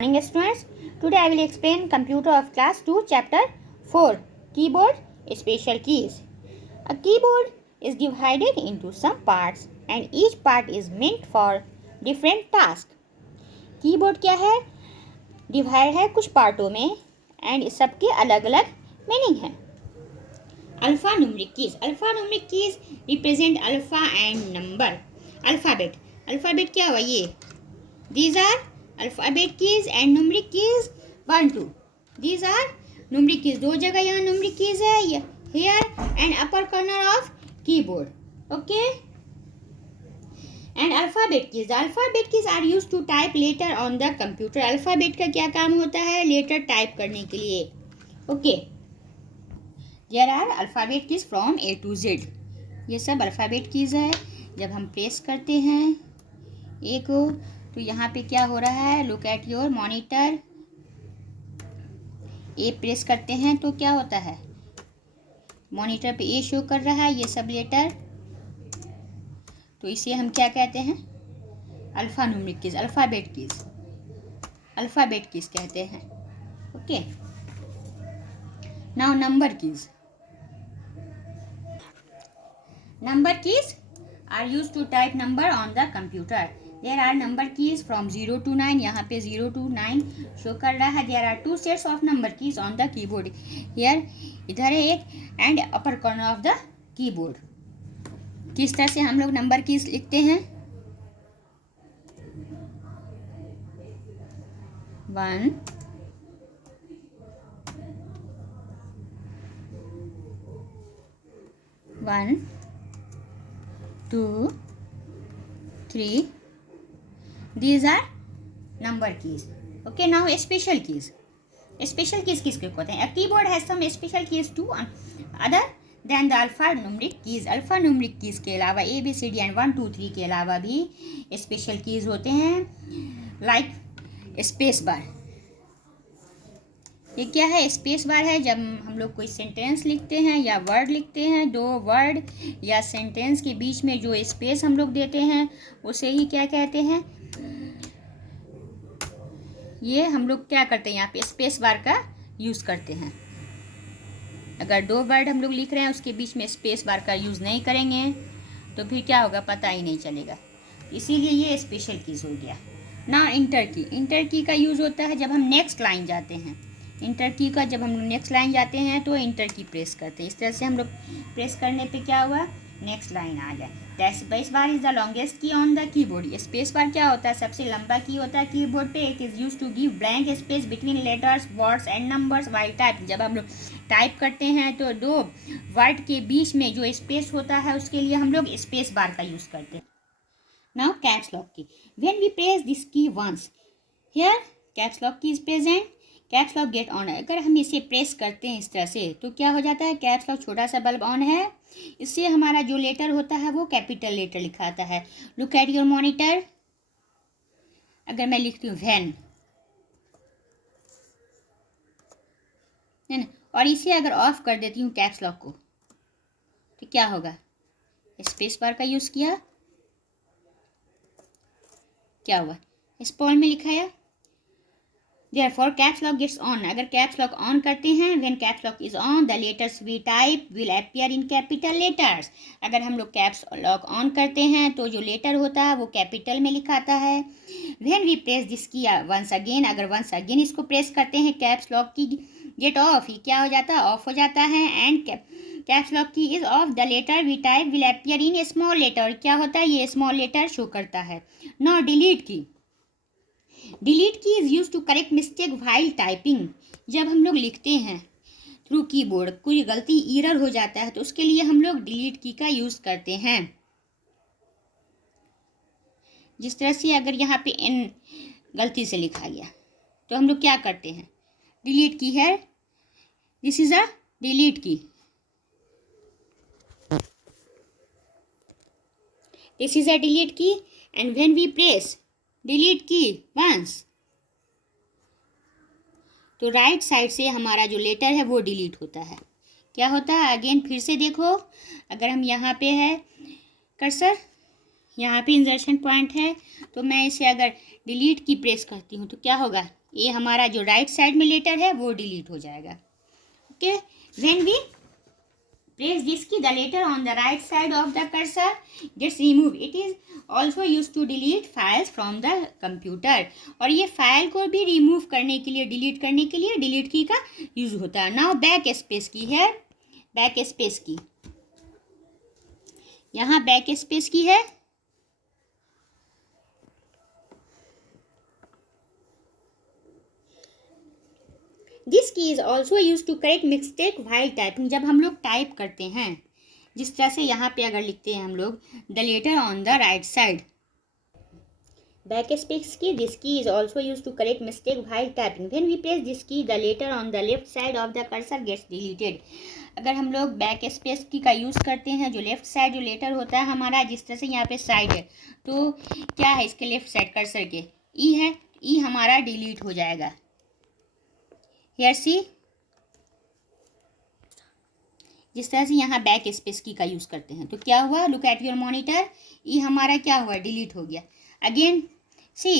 Morning students, today I will explain computer of class 2 chapter 4 keyboard special keys. A keyboard is divided into some parts and each part is meant for different task. Keyboard क्या है? Divide है कुछ पार्टों में and सबके अलग अलग meaning है. Alphanumeric keys. Alphanumeric keys represent alpha and number. Alphabet. Alphabet क्या हुआ ये? These are alphabet keys and numeric keys 1 2. These are numeric keys. दो जगह यहाँ numeric keys है, here and upper corner of keyboard. Okay. And alphabet keys. The alphabet keys are used to type letter on the computer. Alphabet का क्या काम होता है? Letter type करने के लिए. Okay. There are alphabet keys from A to Z. ये सब alphabet keys है. जब हम प्रेस करते हैं ए को तो यहाँ पे क्या हो रहा है? Look at your monitor. A press करते हैं तो क्या होता है? मॉनिटर पे ए शो कर रहा है, ये सब लेटर. तो इसे हम क्या कहते हैं? Alphanumeric keys, alphabet keys, alphabet keys कहते हैं. Okay. Now number keys. Number keys are use to type number on the computer. There are number keys from 0 to 9. यहाँ पे 0 to 9 शो कर रहा है. There are two sets of number keys on the keyboard. Here इधर है एक and upper corner of the keyboard. किस तरह से हम लोग नंबर कीज लिखते हैं? 1 1 2 3. These are number keys. Okay, now special keys. Special keys किसके होते हैं? A keyboard has some special keys too other than the alphanumeric keys. Alphanumeric keys के अलावा A B C D and 1 2 3 के अलावा भी special keys होते हैं. Like space bar. ये क्या है? स्पेस बार है. जब हम लोग कोई सेंटेंस लिखते हैं या वर्ड लिखते हैं, दो वर्ड या सेंटेंस के बीच में जो स्पेस हम लोग देते हैं उसे ही क्या कहते हैं? ये हम लोग क्या करते हैं? यहाँ पे स्पेस बार का यूज़ करते हैं. अगर दो वर्ड हम लोग लिख रहे हैं उसके बीच में स्पेस बार का यूज़ नहीं करेंगे तो फिर क्या होगा? पता ही नहीं चलेगा. इसीलिए ये स्पेशल कीज हो गया. ना इंटर की. इंटर की का यूज़ होता है जब हम नेक्स्ट लाइन जाते हैं. इंटर की का जब हम नेक्स्ट लाइन जाते हैं तो इंटर की प्रेस करते हैं. इस तरह से हम लोग प्रेस करने पे क्या हुआ? नेक्स्ट लाइन आ जाए. Space bar is the longest key on the keyboard. Space bar क्या होता है? सबसे लंबा की होता है कीबोर्ड पे. It is use to give blank space between letters, words and numbers while type. जब हम लोग टाइप करते हैं तो दो वर्ड के बीच में जो स्पेस होता है उसके लिए हम लोग स्पेस बार का यूज़ करते हैं. नाउ कैप्स लॉक की. व्हेन वी प्रेस दिस की वंस, हियर कैप्स लॉक की is present. Caps lock get on. अगर हम इसे प्रेस करते हैं इस तरह से तो क्या हो जाता है? कैप्स लॉक छोटा सा बल्ब ऑन है. इससे हमारा जो लेटर होता है वो कैपिटल लेटर लिखाता है. Look at your monitor. अगर मैं लिखती हूँ वैन, है ना, और इसे अगर ऑफ कर देती हूँ कैप्स लॉक को तो क्या होगा? स्पेस बार का यूज़ किया, क्या हुआ? स्मॉल में लिखाया. Therefore, caps lock gets on. अगर caps lock on करते हैं, when caps lock is on, the letters we type will appear in capital letters. अगर हम लोग caps lock on करते हैं तो जो लेटर होता है वो कैपिटल में लिखाता है. When we press this key once again, अगर once again इसको प्रेस करते हैं caps lock की get off, ये क्या हो जाता है? ऑफ हो जाता है. And caps lock key is off, the letter we type will appear in a small letter. क्या होता है? ये small letter शो करता है. Now delete key. Delete key is use to correct mistake while typing. जब हम लोग लिखते हैं थ्रू कीबोर्ड कोई गलती एरर हो जाता है तो उसके लिए हम लोग डिलीट की का यूज़ करते हैं. जिस तरह से अगर यहाँ पे एन गलती से लिखा गया तो हम लोग क्या करते हैं? डिलीट की है. This is a delete key. This is a delete key and when we press delete key once तो राइट साइड से हमारा जो लेटर है वो डिलीट होता है. क्या होता है? अगेन फिर से देखो. अगर हम यहाँ पे है कर्सर, यहाँ पे इंसर्शन पॉइंट है तो मैं इसे अगर डिलीट की प्रेस करती हूँ तो क्या होगा? ये हमारा जो राइट साइड में लेटर है वो डिलीट हो जाएगा। Okay, when we press this key, the letter on the right side of the cursor gets removed. It is also used to delete files from the computer. और ये file को भी remove करने के लिए, डिलीट करने के लिए डिलीट की का यूज होता है। नाउ बैक स्पेस की है, बैक स्पेस की, यहाँ बैक स्पेस की है। This key is also use to correct mistake while typing. जब हम लोग टाइप करते हैं, जिस तरह से यहाँ पे अगर लिखते हैं हम लोग the letter on the right side, backspace key, this key is also use to correct mistake while typing. When we press this key, the letter on the left side of the cursor gets deleted. अगर हम लोग back space की का use करते हैं, जो left side जो letter होता है हमारा, जिस तरह से यहाँ पे साइड है, तो क्या है इसके लेफ्ट साइड कर्सर के ई है, ई हमारा डिलीट हो जाएगा। हियर सी, जिस तरह से यहाँ बैक स्पेस की का यूज़ करते हैं तो क्या हुआ, लुक एट योर मॉनिटर, ई हमारा क्या हुआ, डिलीट हो गया। Again see,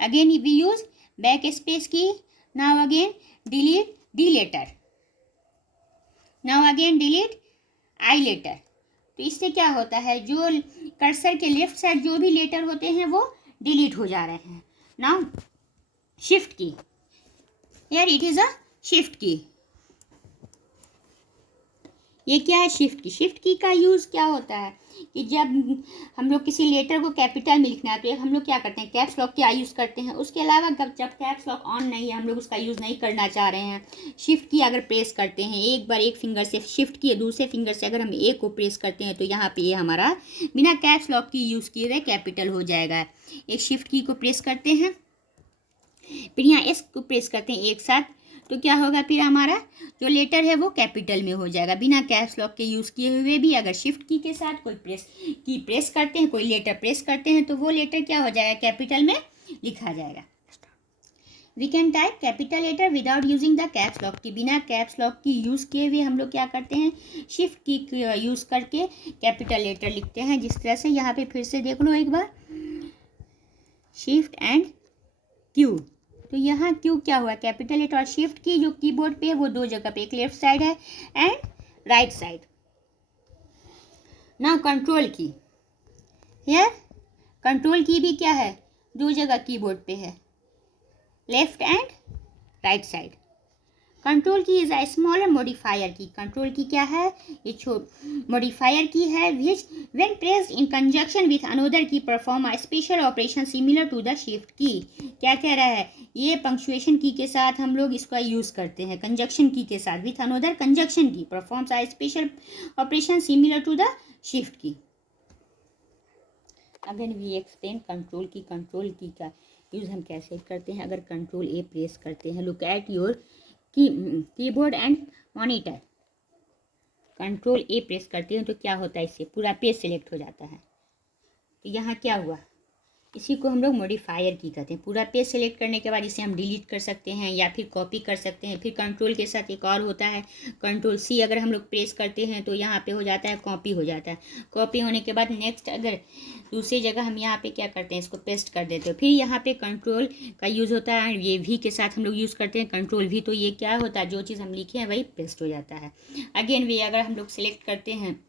again we use backspace key, now again delete D letter, now again delete I letter. तो इससे क्या होता है, जो कर्सर के लेफ्ट साइड जो भी लेटर होते हैं वो डिलीट हो जा रहे हैं। नाउ शिफ्ट की, यार इट इज़ अ शिफ्ट की, ये क्या है, शिफ्ट की। शिफ्ट की का यूज़ क्या होता है कि जब हम लोग किसी लेटर को कैपिटल में लिखना है तो हम लोग क्या करते हैं, कैप्स लॉक का यूज़ करते हैं। उसके अलावा जब कैप्स लॉक ऑन नहीं है, हम लोग उसका यूज़ नहीं करना चाह रहे हैं, शिफ्ट की अगर प्रेस करते हैं, एक बार एक फिंगर से शिफ्ट की, दूसरे फिंगर से अगर हम ए को प्रेस करते हैं तो यहाँ पे ये हमारा बिना कैप्स लॉक की यूज़ किए हुए कैपिटल हो जाएगा। एक शिफ्ट की को प्रेस करते हैं, फिर यहाँ एस को प्रेस करते हैं एक साथ, तो क्या होगा, फिर हमारा जो लेटर है वो कैपिटल में हो जाएगा बिना कैप्स लॉक के यूज़ किए हुए भी। अगर शिफ्ट की के साथ कोई प्रेस करते हैं, कोई लेटर प्रेस करते हैं तो वो लेटर क्या हो जाएगा, कैपिटल में लिखा जाएगा। We can type capital letter without using the caps lock key, बिना कैप्स लॉक की यूज़ किए हुए हम लोग क्या करते हैं, शिफ्ट की यूज़ करके कैपिटल लेटर लिखते हैं। जिस तरह से यहाँ पे फिर से देख लो एक बार, शिफ्ट एंड क्यू, तो यहाँ क्यू क्या हुआ, कैपिटल लेटर। और शिफ्ट की जो कीबोर्ड पे है वो दो जगह पे, एक लेफ्ट साइड है and right side. Now control key, here control key भी क्या है, दो जगह कीबोर्ड पे है, left and right side. Control key is a smaller modifier key, control key क्या है, ये मॉडिफायर की है, which when pressed in conjunction with another key perform a special operation similar to the shift key. क्या कह रहा है, ये punctuation की के साथ हम लोग इसका यूज़ करते हैं, कंजंक्शन की के साथ, with another conjunction key performs a special operation similar to the shift key. Again we explain control key का यूज़ हम कैसे करते हैं। अगर कंट्रोल ए प्रेस करते हैं, look at your keyboard and monitor, control A press करते हैं तो क्या होता है, इससे पूरा पेज सेलेक्ट हो जाता है। तो यहाँ क्या हुआ, इसी को हम लोग मॉडिफायर की कहते हैं। पूरा पेज सेलेक्ट करने के बाद इसे हम डिलीट कर सकते हैं या फिर कॉपी कर सकते हैं। फिर कंट्रोल के साथ एक और होता है कंट्रोल सी, अगर हम लोग प्रेस करते हैं तो यहाँ पे हो जाता है कॉपी हो जाता है। कॉपी होने के बाद नेक्स्ट अगर दूसरी जगह हम यहाँ पे क्या करते हैं, इसको पेस्ट कर देते हैं। फिर यहाँ पे कंट्रोल का यूज़ होता है, ये वी के साथ हम लोग यूज़ करते हैं कंट्रोल वी, तो ये क्या होता है, जो चीज़ हम लिखे हैं वही पेस्ट हो जाता है। अगेन वी अगर हम लोग सेलेक्ट करते हैं,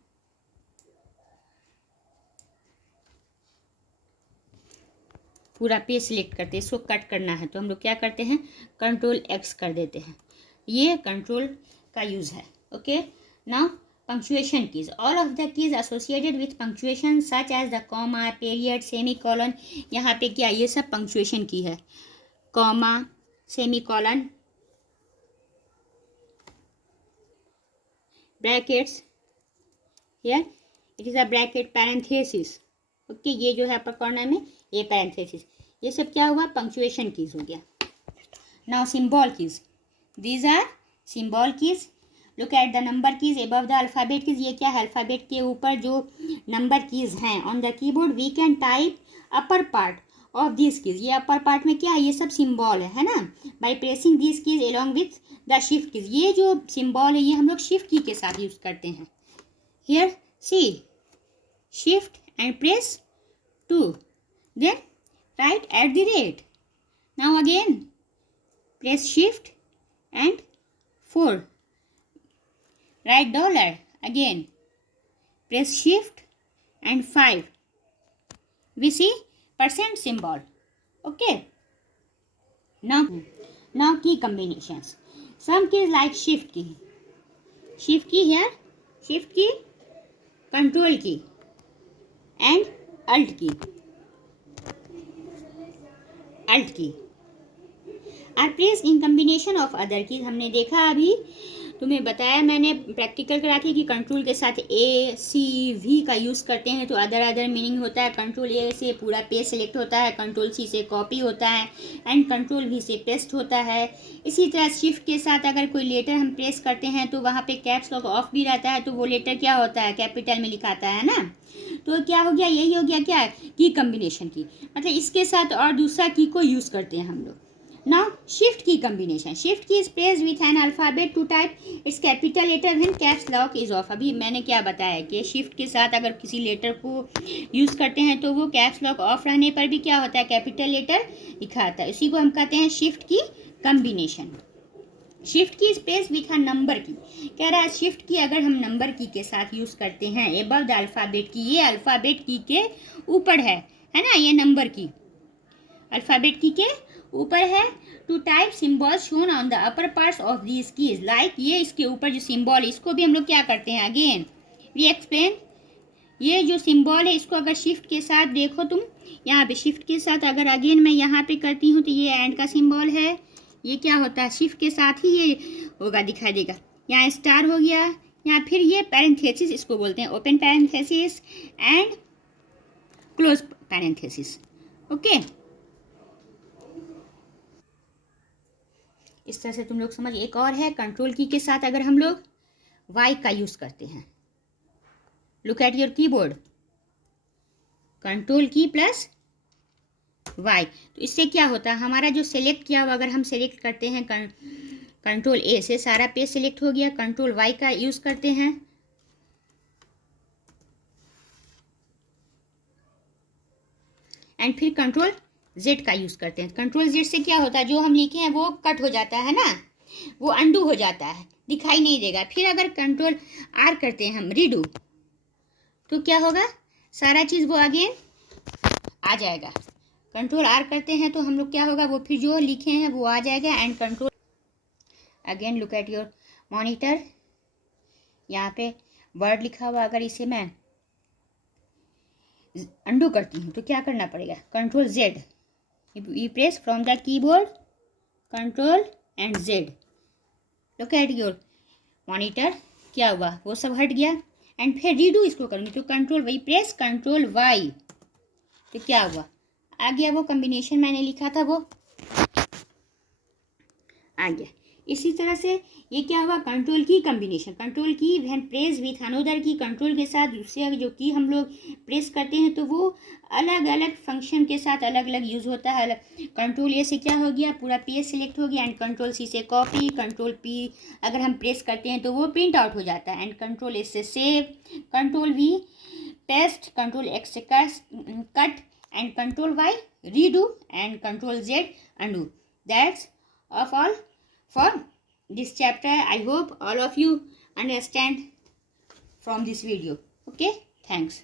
पूरा पेज सिलेक्ट करते हैं, इसको कट करना है तो हम लोग क्या करते हैं, कंट्रोल एक्स कर देते हैं। ये कंट्रोल का यूज़ है। Okay, now punctuation keys, all of the keys associated with punctuation such as the comma, period, semi colon. यहाँ पे क्या, ये सब पंक्चुएशन की है, comma, semi colon, brackets, here it is a bracket, parenthesis. Okay, ये जो है अपर corner में ये पैरेंथेसिस, ये सब क्या हुआ, पंक्चुएशन कीज हो गया। Now symbol keys, these are symbol keys. Look at the number keys above the alphabet keys, ये क्या है, अल्फ़ाबेट के ऊपर जो नंबर कीज हैं on the keyboard. We can type upper part of this keys, ये अपर पार्ट में क्या है, ये सब सिंबल है ना, by pressing this keys along with the shift keys. ये जो सिंबल है ये हम लोग शिफ्ट की के साथ यूज़ करते हैं। Here see, shift and press 2, then write @ Now again press shift and 4. Write dollar. Again press shift and 5. We see percent symbol. Okay. Now key combinations. Some keys like shift key. Shift key here. Shift key, control key and alt key. Alt key are pressed in combination of other keys. हमने देखा अभी, तुम्हें बताया मैंने practical करा के कि control के साथ ए सी वी का यूज़ करते हैं तो अदर मीनिंग होता है. कंट्रोल ए से पूरा पेज सेलेक्ट होता है, कंट्रोल सी से कॉपी होता है एंड कंट्रोल वी से पेस्ट होता है. इसी तरह शिफ्ट के साथ अगर कोई लेटर हम प्रेस करते हैं तो वहाँ पे कैप्स लॉक ऑफ भी रहता है, तो वो लेटर क्या होता है, कैपिटल में लिखाता है ना. तो क्या हो गया, यही हो गया क्या, की कम्बिनेशन की. मतलब इसके साथ और दूसरा की को यूज़ करते हैं हम लोग. Now shift key combination. Shift key is pressed with an alphabet to type its capital letter when caps lock is off. अभी मैंने क्या बताया कि शिफ्ट के साथ अगर किसी लेटर को यूज़ करते हैं तो वो कैप्स लॉक ऑफ रहने पर भी क्या होता है, कैपिटल लेटर दिखाता है. इसी को हम कहते हैं शिफ्ट की कम्बिनेशन. शिफ्ट की स्पेस विथ अ नंबर की. कह रहा है शिफ्ट की अगर हम नंबर की के साथ यूज़ करते हैं एबव द अल्फ़ाबेट की, ये अल्फ़ाबेट की के ऊपर है ना, ये नंबर की अल्फ़ाबेट की के ऊपर है. To type symbol shown on the upper parts of these keys. Like ये इसके ऊपर जो सिम्बॉल, इसको भी हम लोग क्या करते हैं, अगेन वी एक्सप्लेन. ये जो सिम्बॉल है इसको अगर शिफ्ट के साथ देखो तुम, यहाँ पे शिफ्ट के साथ अगर अगेन मैं यहाँ पे करती हूँ तो ये एंड का सिम्बॉल है. ये क्या होता है, शिफ्ट के साथ ही ये होगा, दिखाई देगा. यहाँ स्टार हो गया, यहाँ फिर ये पैरेंथेसिस इसको बोलते हैं, open parenthesis and close parenthesis. Okay, इस तरह से तुम लोग समझ. एक और है, कंट्रोल की के साथ अगर हम लोग वाई का यूज़ करते हैं. Look at your keyboard, control की प्लस वाई. तो इससे क्या होता है, हमारा जो सेलेक्ट किया हुआ अगर हम सेलेक्ट करते हैं कंट्रोल ए से सारा पेज सेलेक्ट हो गया. कंट्रोल वाई का यूज़ करते हैं एंड फिर कंट्रोल जेड का यूज़ करते हैं. कंट्रोल जेड से क्या होता है, जो हम लिखे हैं वो कट हो जाता है ना, वो अंडू हो जाता है, दिखाई नहीं देगा. फिर अगर कंट्रोल आर करते हैं हम, रीडू, तो क्या होगा, सारा चीज़ वो अगेन आ जाएगा. कंट्रोल आर करते हैं तो हम लोग क्या होगा, वो फिर जो लिखे हैं वो आ जाएगा. And control again look at your monitor, यहाँ पे वर्ड लिखा हुआ, अगर इसे मैं अंडू करती हूँ तो क्या करना पड़ेगा, control Z. You press from the keyboard control and Z. Look at your monitor, क्या हुआ, वो सब हट गया. एंड फिर रीडू इसको करूँगी तो control Y press control Y, तो क्या हुआ, आ गया वो कम्बिनेशन मैंने लिखा था वो आ गया. इसी तरह से ये क्या हुआ, कंट्रोल की कम्बिनेशन. कंट्रोल की व्हेन प्रेस विथ अनदर की, कंट्रोल के साथ दूसरे जो की हम लोग प्रेस करते हैं तो वो अलग अलग फंक्शन के साथ अलग अलग यूज़ होता है. कंट्रोल ए से क्या हो गया, पूरा पेज सेलेक्ट हो गया. एंड कंट्रोल सी से कॉपी, कंट्रोल पी अगर हम प्रेस करते हैं तो वो प्रिंट आउट हो जाता है. एंड कंट्रोल एस से save, control V paste, control X से cut and control Y redo and control Z undo. That's of all for this chapter. I hope all of you understand from this video. Okay, thanks.